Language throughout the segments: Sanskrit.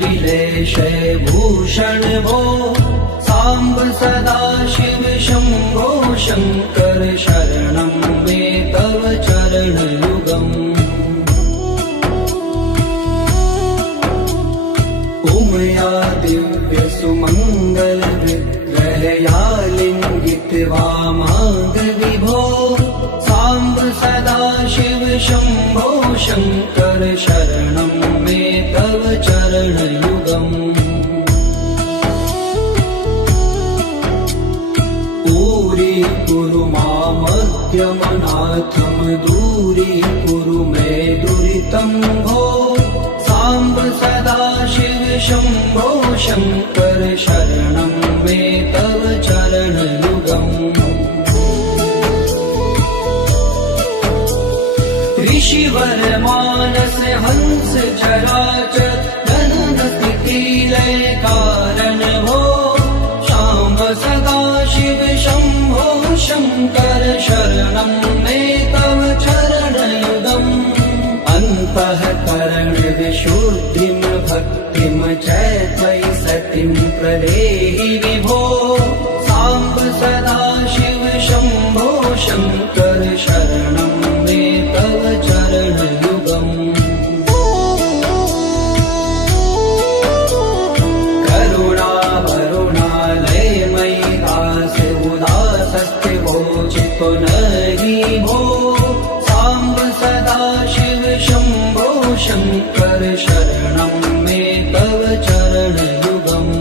विलेशे भूषण भो साम्ब सदा शिव शम्भो शङ्कर शरणं मे तव चरणयुगम् उमया दिव्य सुमङ्गल विग्रहया लिङ्गित वामाङ्ग विभो साम्ब सदा शिव शम्भो शङ्कर शरणं मे तव चरणयुगम् दूरी मामद्यमनाथं दूरीकुरु मे दुरितं भो साम्ब सदा शिव शम्भो शङ्कर शरणं मे तव चरणयुगम् ऋषिवर मानस हंस चराचर गणन स्थिति लय कारण भो शाम्ब सदा शिव शम्भो शङ्कर शरणं मे तव चरणयुगम् अन्तःकरण विशुद्धिं भक्तिं च त्वयि सतिं प्रदेहि विभो साम्ब सदा शिव शम्भो शङ्कर शरणं मे तव चरणयुगम् पुनरि भो साम्ब सदा शिव शम्भो शङ्कर शरणं मे तव चरणयुगम्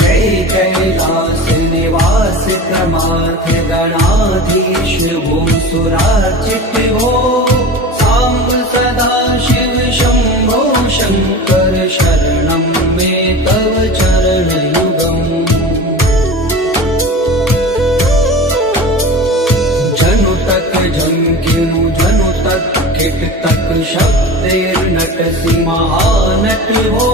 जय कैलास निवास प्रमाथ गणाधीश भूसुरार्चित भो साम्ब सदा शिव शम्भो शङ्कर शरणं मे तव चरणयुगम् जनु तक किट तक शब्देर्नटसि महानट हो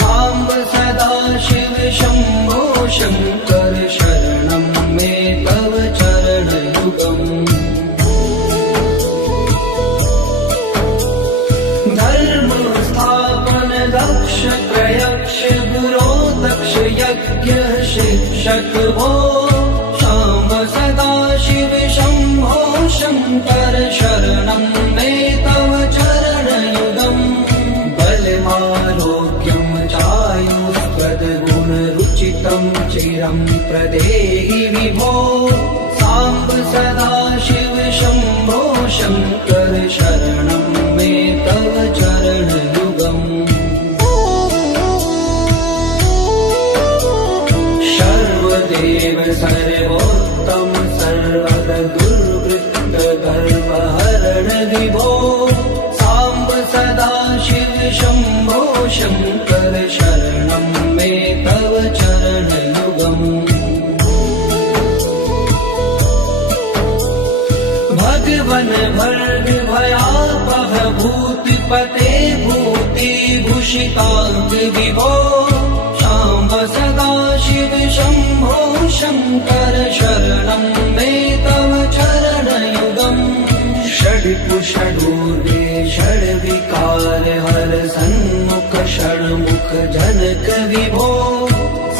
साम्ब सदा शिव शम्भो शङ्कर शरणं मे तव चरणयुगम् धर्म स्थापन दक्ष प्रयक्ष गुरो दक्ष यज्ञ शिक्षक भो शाम्ब सदा शिव शम्भो शङ्कर शरणं मे तव चरणयुगम् बलमारोग्यं चायुष्पदगुणरुचितं चिरं प्रदेहि विभो साम्ब सदा शिव शम्भो शङ्कर शरणं मे तव चरणयुगम् सर्वदेव सर्वोत्तम सर्वर दुर्वृत्त गर्वहरण विभो साम्ब सदा शिव शम्भो शङ्कर शरणं मे तव चरणयुगम् भगवन् भर्ग भयापह भूतिपते भूतिभूषिताङ्ग विभो साम्ब सदा शिव शम्भो शङ्कर शरणं मे तव चरणयुगम् षड्कुषडूर्वे षड्विकार हर सन्मुख षण्मुख जनक विभो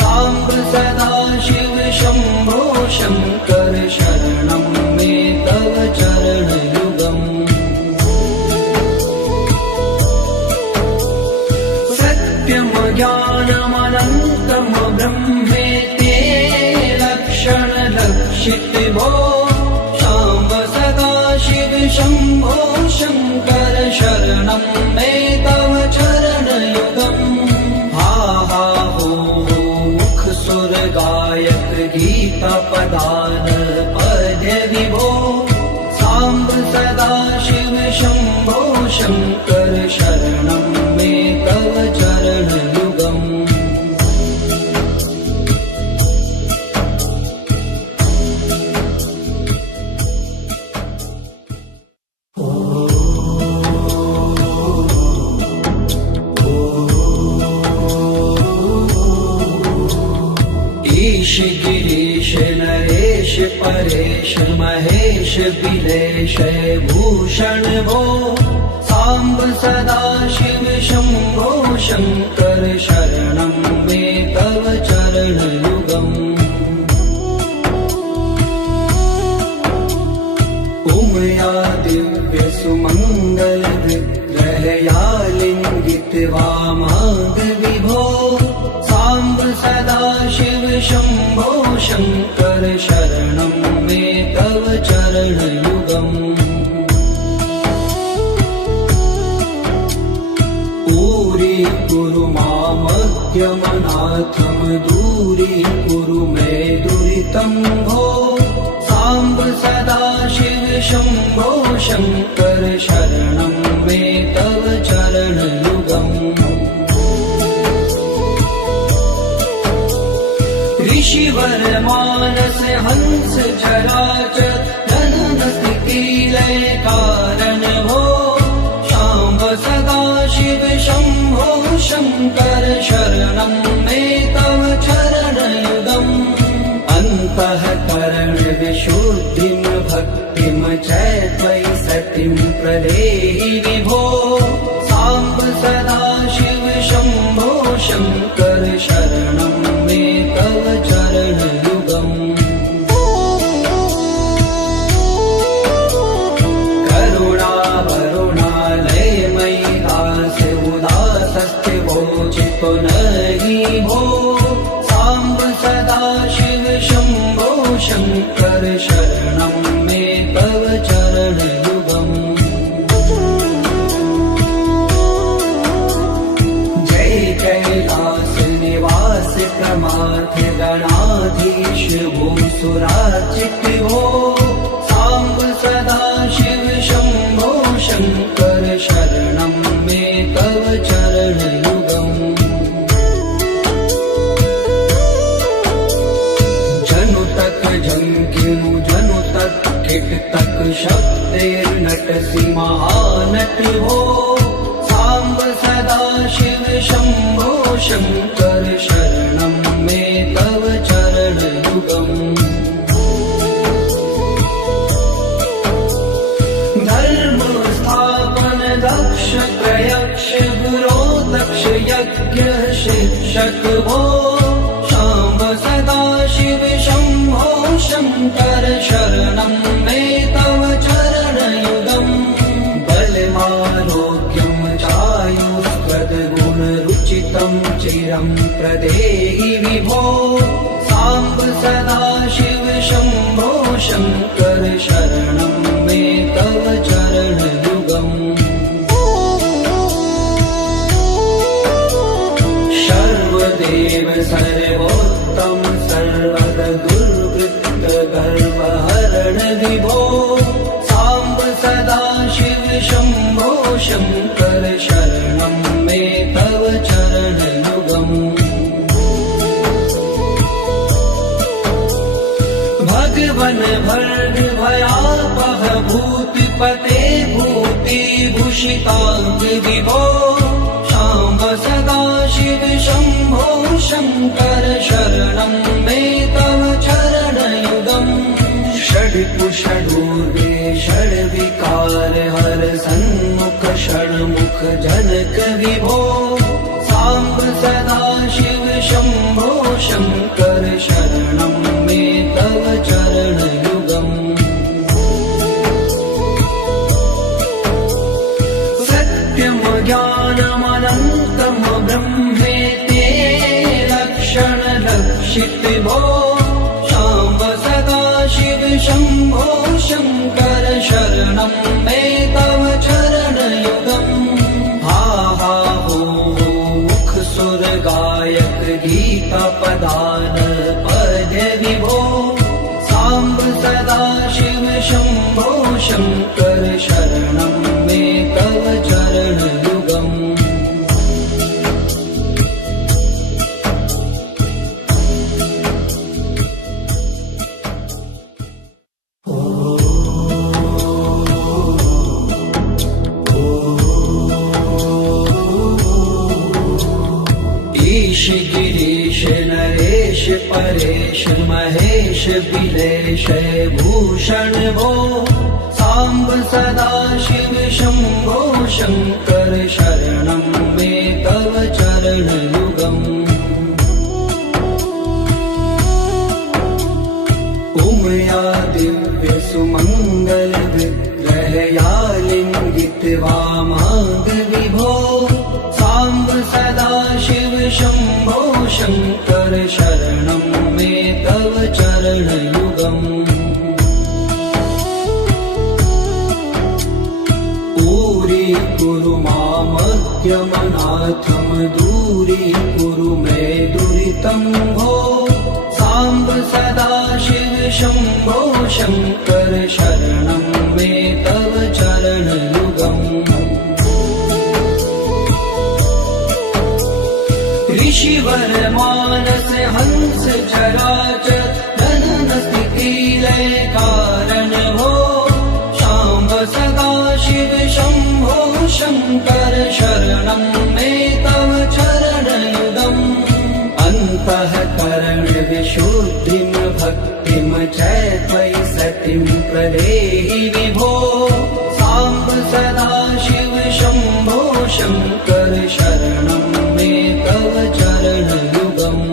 साम्ब सदा शिव शम्भो शङ्कर शरणं मे तव चरणयुगम् सत्यं ज्ञानमनन्तं ब्रह्मेति लक्षण लक्षित भो साम्ब सदा शिव शम्भो शङ्कर शरणं मे तव चरणयुगम् हा हा हो मुख सुर गायक गीता पदान पद्य विभो साम्ब सदा शिव शम्भो शङ्कर शरणं मे तव चरणयुगम् ईश गिरीश नरेश परेश महेश विलेश भूषण भो साम्ब सदा शिव शम्भो शङ्कर शरणं मे तव चरणयुगम् उमया दिव्य सुमङ्गल विग्रहया लिङ्गित वामाङ्ग विभो साम्ब सदा शिव शम्भो शङ्कर शरणं मे तव चरणयुगम् कुरु मामज्ञमनाथं दूरीकुरु मे दुरितं भो साम्ब सदा शिव शम्भो शङ्कर शरणं मे तव चरणयुगम् ऋषिवर मानस हंस चराचर जनन स्थिति लय कारण भो शाम्ब सदा शिव शम्भो शङ्कर शरणं मे तव चरणयुगम् अन्तःकरण विशुद्धिं भक्तिं च त्वयि सतिं प्रदेहि विभो साम्ब सदा शिव शम्भो शङ्कर शरणं मे तव चरणयुगम् पुनहि भो साम्ब सदा शिव शम्भो शङ्कर शरणं मे तव चरणयुगम् जय कैलास निवास प्रमाथ गणाधीश भूसुराचित भो साम्ब सदा शिव शम्भो शङ्कर शरणं मे तव चरणयुगम् जनु तक किट तक शब्देर्नटसि महानट हो साम्ब सदा शिव शम्भो शङ्कर शरणं मे तव चरणयुगम् धर्म स्थापन दक्ष प्रयक्ष गुरो दक्ष यज्ञ शिक्षक भो शाम्ब सदा शिव शम्भो शङ्कर शरणं मे तव चरणयुगम् बलमारोग्यं चायुष्पदगुणरुचितं चिरं प्रदेहि विभो साम्ब सदा शिव शम्भो शङ्कर शरणं मे तव चरणयुगम् सर्वदेव सर्वोत्तम सर्वद दुर्वृत्त गर्वहरण विभो साम्ब सदा शिव शम्भो शङ्कर शरणं मे तव चरणयुगम् भगवन् भर्ग भयापह भूतिपते भूतिभूषिताङ्ग विभो साम्ब सदा शिव शम्भो शङ्कर शरणं मे तव चरणयुगम् षड्कुषडूर्वे षड्विकार हर सन्मुख षण्मुख जनक विभो साम्ब सदा शिव शम्भो शङ्कर शरणं मे तव चरणयुगम् सत्यं ज्ञानमनन्तं ब्रह्मेति लक्षणलक्षित भो शाम्ब सदा शिव शम्भो शङ्कर शरणं मे तव चरणयुगम् हा हा हो मुख सुर गायक गीता पदान पद विभो साम्ब सदा शिव शम्भो शङ्कर शरणं मे तव चरणयुगम् ईश गिरीश नरेश परेश महेश बिलेश भूषण भो साम्ब सदा शिव शम्भो शङ्कर शरणं मे तव चरणयुगम् उमया दिव्य सुमङ्गल विग्रहया लिङ्गित वामाङ्ग विभो साम्ब सदा शिव शम्भो शङ्कर शरणं मे तव चरणयुगम् कुरु मामज्ञमनाथं दूरीकुरु मे दुरितं भो साम्ब सदा शिव शम्भो शङ्कर शरणं मे तव चरणयुगम् ऋषिवर मानस हंस चराचर जनन स्थिति लय कारण भो शाम्ब सदा शिव शम्भो शङ्कर शरणं मे तव चरणयुगम् अन्तःकरण विशुद्धिं भक्तिं च त्वयि सतिं प्रदेहि विभो साम्ब सदा शिव शम्भो शङ्कर शरणं मे तव चरणयुगम्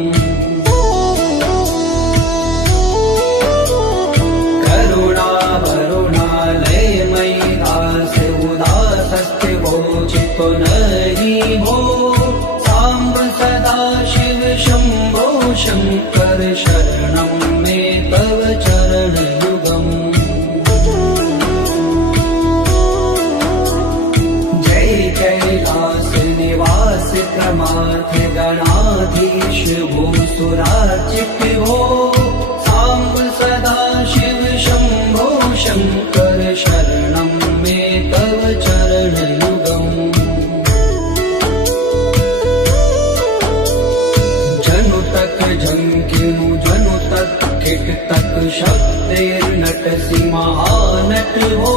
पुनरि भो साम्ब सदा शिव शम्भो शङ्कर शरणं मे तव चरणयुगम् जय कैलास निवास प्रमाथ गणाधीश भूसुरार्चित भो साम्ब सदा शिव शम्भो शङ्कर शरणं मे तव चरणयुगम् झंकिनु जनु तक किट तक शब्देर्नट महानट हो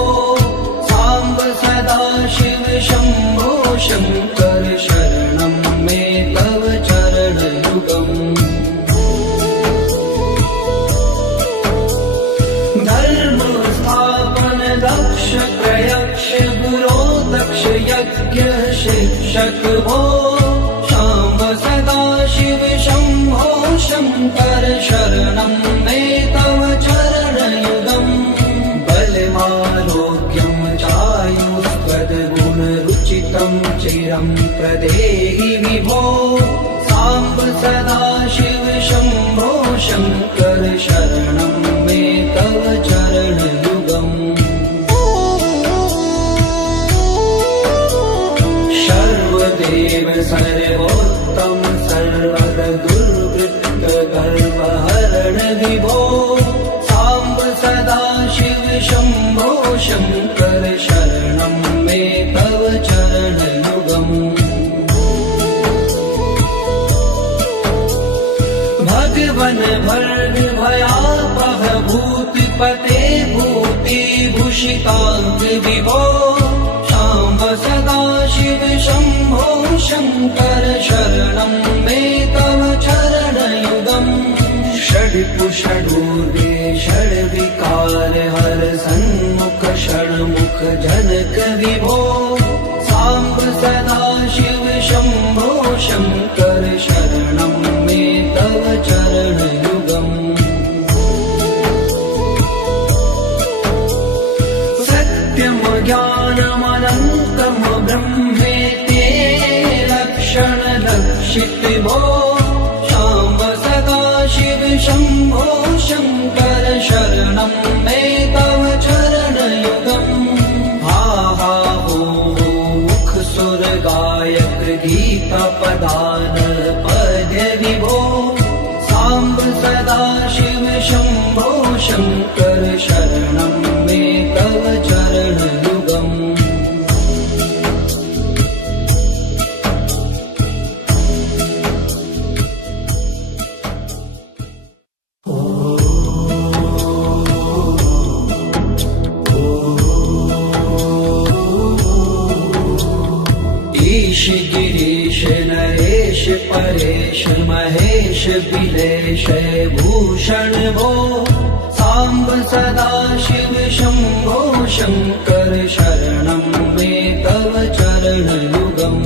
साम्ब सदा शिव शम्भो शङ्कर शरणं मे तव चरणयुगम् धर्म स्थापन दक्ष प्रयक्ष गुरो दक्ष यज्ञ शिक्षक भो शाम्ब सदा शिव शम्भो शङ्कर शरणं मे तव चरणयुगम् बलमारोग्यं चायुष्पदगुणरुचितं चिरं प्रदेहि विभो साम्ब सदा शिव शम्भो शङ्कर शरणं मे तव चरणयुगम् सर्वदेव सर्वोत्तम सर्वर दुर्वृत्त गर्वहरण विभो साम्ब सदा शिव शम्भो शङ्कर शरणं मे तव चरणयुगम् भगवन् भर्ग भयापह भूतिपते भूतिभूषिताङ्ग विभो साम्ब सदा शिव शम्भो शङ्कर शरणं मे तव चरणयुगम् षड्कुषडूर्वे षड्विकार हर सन्मुख षण्मुख जनक विभो साम्ब सदा शिव शम्भो शङ्कर शरणं मे तव चरणयुगम् सत्यं ज्ञानमनन्तं ब्रह्मेति लक्षण लक्षित भो शाम्ब सदा शिव शम्भो शङ्कर शरणं मे तव चरणयुगम् हा हा हो मुख सुर गायक गीता पदान पद्य विभो साम्ब सदा शिव शम्भो शङ्कर शरणं मे तव चरणयुगम् ईश गिरीश नरेश परेश महेश बिलेश भूषण भो साम्ब सदा शिव शम्भो शङ्कर शरणं मे तव चरणयुगम्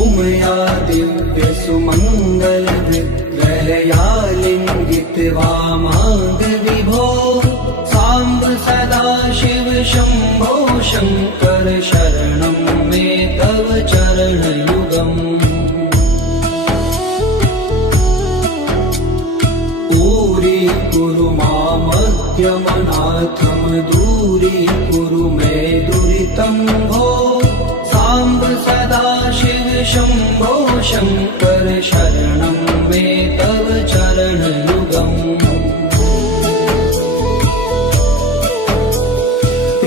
उमया दिव्य सुमङ्गल विग्रहया लिङ्गित वामाङ्ग विभो साम्ब सदा शिव शम्भो शङ्कर शरणं मे तव चरणयुगम् कुरु मामद्यमनाथं दूरीकुरु मे दुरितं भो साम्ब सदा शिव शम्भो शङ्कर शरणं मे तव चरणयुगम्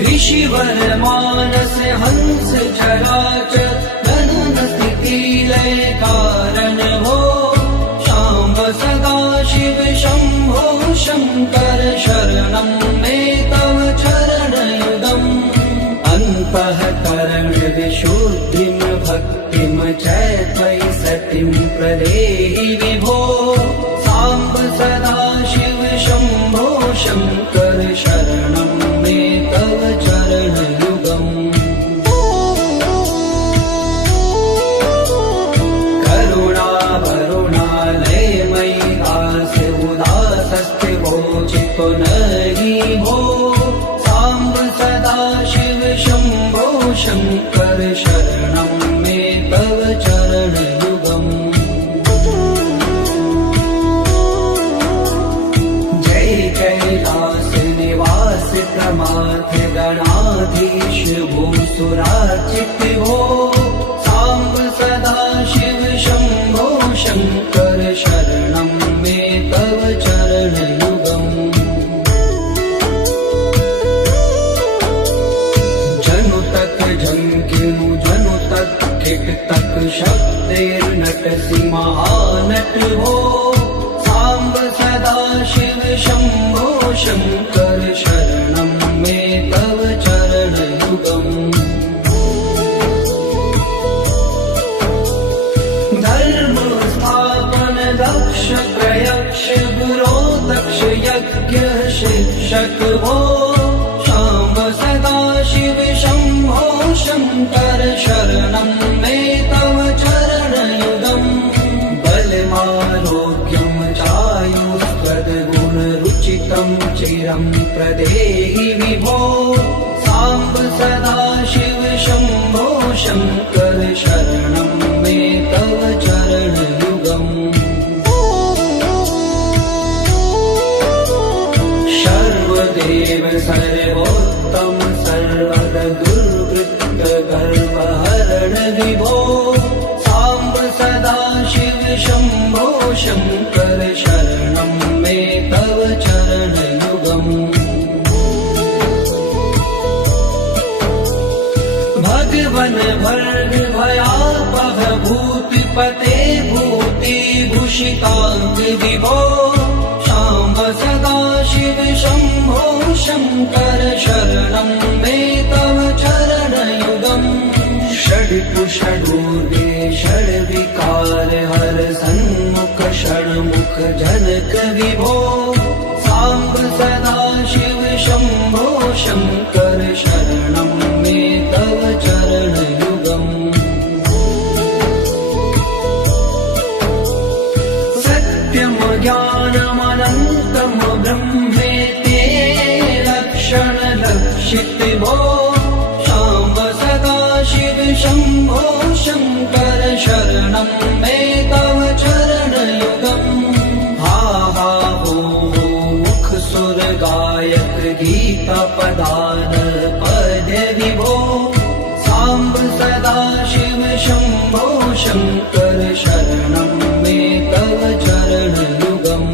ऋषिवर मानस हंस चराचर गणन स्थिति लय कारण भो शाम्ब सदा शिव शम्भो शङ्कर शरणं मे तव चरणयुगम् अन्तःकरण विशुद्धिं भक्तिं च त्वयि सतिं प्रदेहि विभो साम्ब सदा शिव शम्भो शङ्कर शरणं मे तव चरणयुगम् चितो नहि भो साम्ब सदा शिव शम्भो शङ्कर शरणं मे तव चरणयुगम् जय कैलास निवास प्रमाथ गणाधीश भूसुराचित भो साम्ब सदा शिव शम्भो शङ्कर शरणं मे तव चरणयुगम् तक शब्देर्नटसि महानट भो साम्ब सदा शिव शम्भो शङ्कर शरणं मे तव चरणयुगम् धर्म स्थापन दक्ष प्रयक्ष गुरो दक्ष यज्ञ शिक्षक भो शाम्ब सदा शिव शम्भो शङ्कर शरणं मे तव चरणयुगम् बलमारोग्यं चायुष्पदगुणरुचितं चिरं प्रदेहि विभो साम्ब सदा शिव शम्भो शङ्कर शरणं मे तव चरणयुगम् सर्वदेव सर्वोत्तम सर्वद दुर्वृत्त गर्वहरण विभो साम्ब सदा शिव शम्भो शङ्कर शरणं मे तव चरणयुगम् भगवन् भर्ग भयापह भूतिपते भूतिभूषिताङ्ग विभो साम्ब सदा शिव शम्भो शङ्कर शरणं मे तव चरणयुगम् षड्कुषडूर्गे षड्विकार हर सन्मुख षण्मुख जनक विभो साम्ब सदा शिव शम्भो शङ्कर शरणं मे तव चरणयुगम् सत्यं ज्ञानमनन्तं ब्रह्मेति लक्षणलक्षित भो शाम्ब सदा शिव शम्भो शङ्कर शरणं मे तव चरणयुगम् हा हा हो मुख सुर गायक गीता पदान पद विभो साम्ब सदा शिव शम्भो शङ्कर शरणं मे तव चरणयुगम्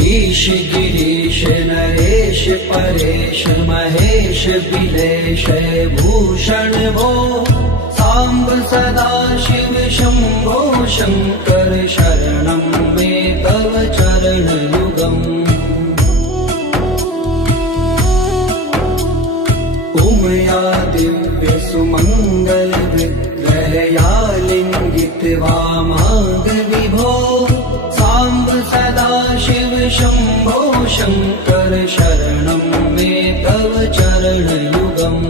ईश गिरीश नरेश परेश महेश बिलेश भूषण भो साम्ब सदा शिव शम्भो शङ्कर शरणं मे तव चरणयुगम् उमया दिव्य सुमङ्गल विग्रहया लिङ्गित वामाङ्ग विभो साम्ब सदा शिव शम्भो शङ्कर शरणं मे तव चरणयुगम्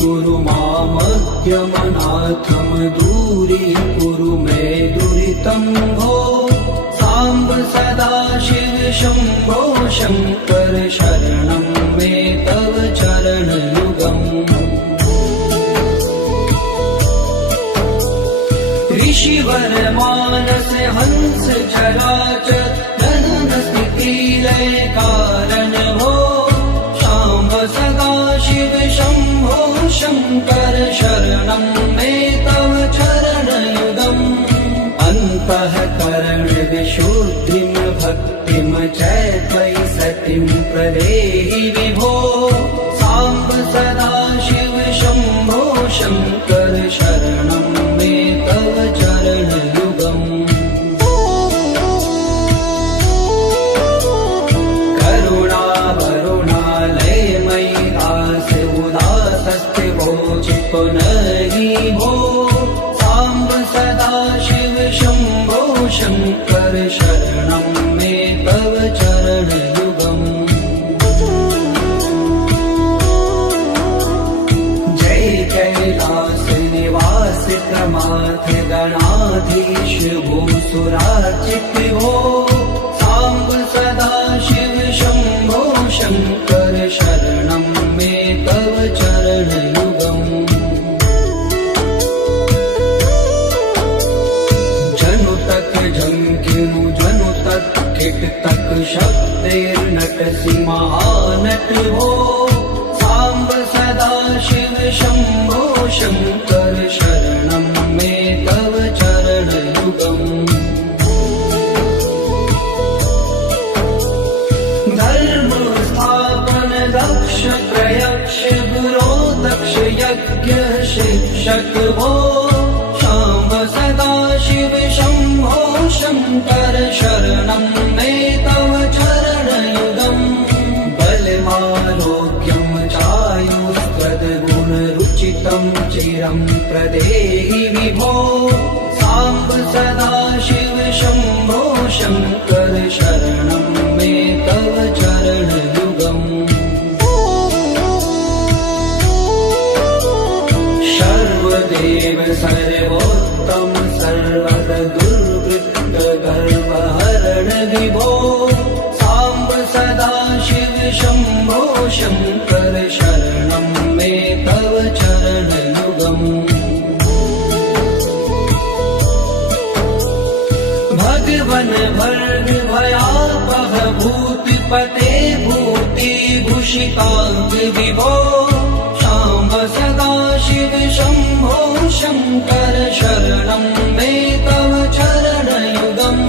कुरु मामद्यमनाथं दूरीकुरु मे दुरितं भो साम्ब सदा शिव शम्भो शङ्कर शरणं मे तव चरणयुगम् ऋषिवर मानस हंस चराचर जनन स्थिति लय कारण भो शाम्ब सदा शिव शम्भो शङ्कर शरणं मे तव चरणयुगम् अन्तःकरण विशुद्धिं भक्तिं च त्वयि सतिं प्रदेहि विभो साम्ब सदा शिव शम्भो शङ्कर शरणं मे तव चरणयुगम् पुनरि भो साम्ब सदा शिव शम्भो शङ्कर शरणं मे तव चरणयुगम् जय कैलास निवास प्रमाथ गणाधीश भूसुरार्चित भो साम्ब सदा शिव शम्भो शङ्कर शरणं मे तव चरणयुगम् जनु तक किट तक शब्दैर्नटसि महानट भो साम्ब सदा शिव शम्भो शङ्कर शरणं मे तव चरणयुगम् धर्म स्थापन दक्ष प्रयक्ष गुरो दक्ष यज्ञ शिक्षक भो शाम्ब सदा शिव शम्भो शङ्कर शरणं मे तव चरणयुगम् बलमारोग्यं चायुस्त्वद्गुणरुचितं चिरं प्रदेहि विभो साम्ब सदा शिव शम्भो शङ्कर शरणं मे तव चरणयुगम् सर्वदेव सर्वोत्तम सर्वद दुर्वृत्त गर्वहरण विभो साम्ब सदा शिव शम्भो शङ्कर शरणं मे तव चरणयुगम् भगवन् भर्ग भयापह भूतिपते भूतिभूषिताङ्ग विभो साम्ब सदा शिव शम्भो शङ्कर शरणं मे तव चरणयुगम्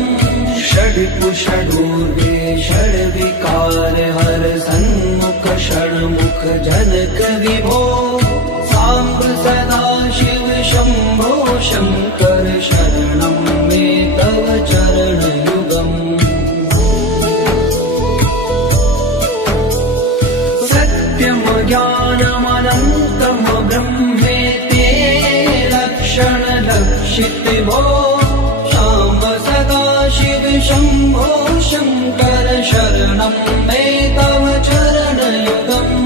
षड्कुषडूर्वे षड्विकार हर सन्मुख षण्मुख जनक विभो साम्ब सदा शिव शम्भो शङ्कर शरणं मे तव चरणयुगम् सत्यं ज्ञानमनन्तं ब्रह्मेति लक्षण लक्षित भो साम्ब सदा शिव शम्भो शङ्कर शरणं मे तव चरणयुगम्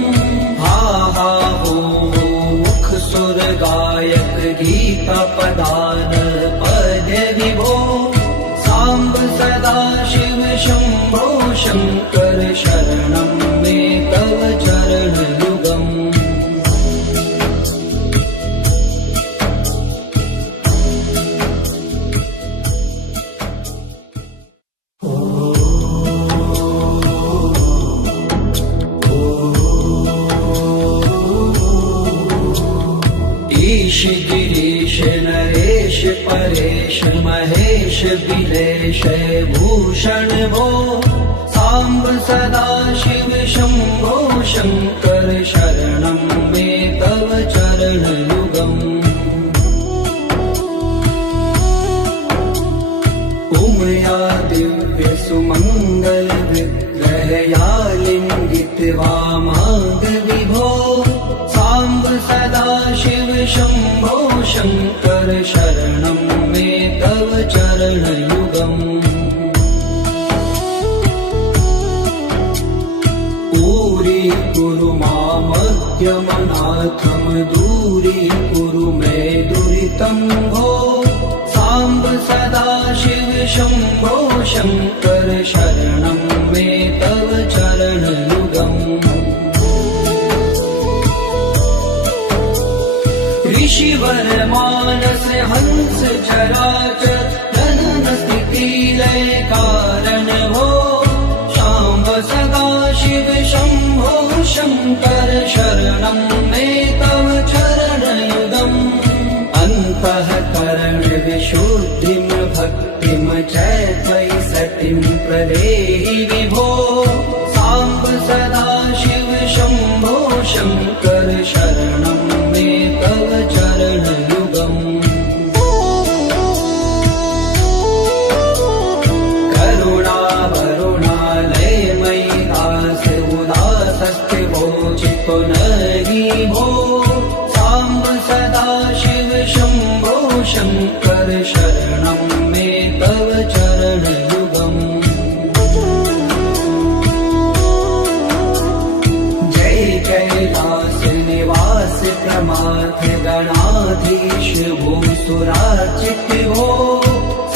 हा हा हो मुख सुर गायक गीता पदान पद विभो साम्ब सदा शिव शम्भो शङ्कर शरणं मे तव चरणयुगम् ईश गिरीश नरेश परेश महेश बिलेश भूषण भो साम्ब सदा शिव शम्भो शङ्कर शरणं मे तव चरणयुगम् उमया दिव्य सुमङ्गल विग्रहया लिङ्गित वामाङ्ग विभो साम्ब सदा शिव शम्भो शङ्कर शरणं मे तव चरणयुगम् कुरु मामद्यमनाथं दूरीकुरु मे दुरितं भो साम्ब सदा शिव शम्भो शङ्कर शरणं मे तव चरणयुगम् ऋषिवर मानस हंस चराचर जनन स्थिति लय कारण भो शाम्ब सदा शिव शम्भो शङ्कर शरणं मे तव चरणयुगम् अन्तःकरण विशुद्धिं भक्तिं च त्वयि सतिं प्रदेहि विभो साम्ब सदा शिव शम्भो शङ्कर शरणं मे तव चरणयुगम् पुनरि भो साम्ब सदा शिव शम्भो शङ्कर शरणं मे तव चरणयुगम् जय कैलास निवास प्रमाथ गणाधीश भूसुरार्चित भो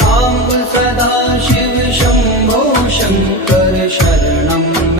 साम्ब सदा शिव शम्भो शङ्कर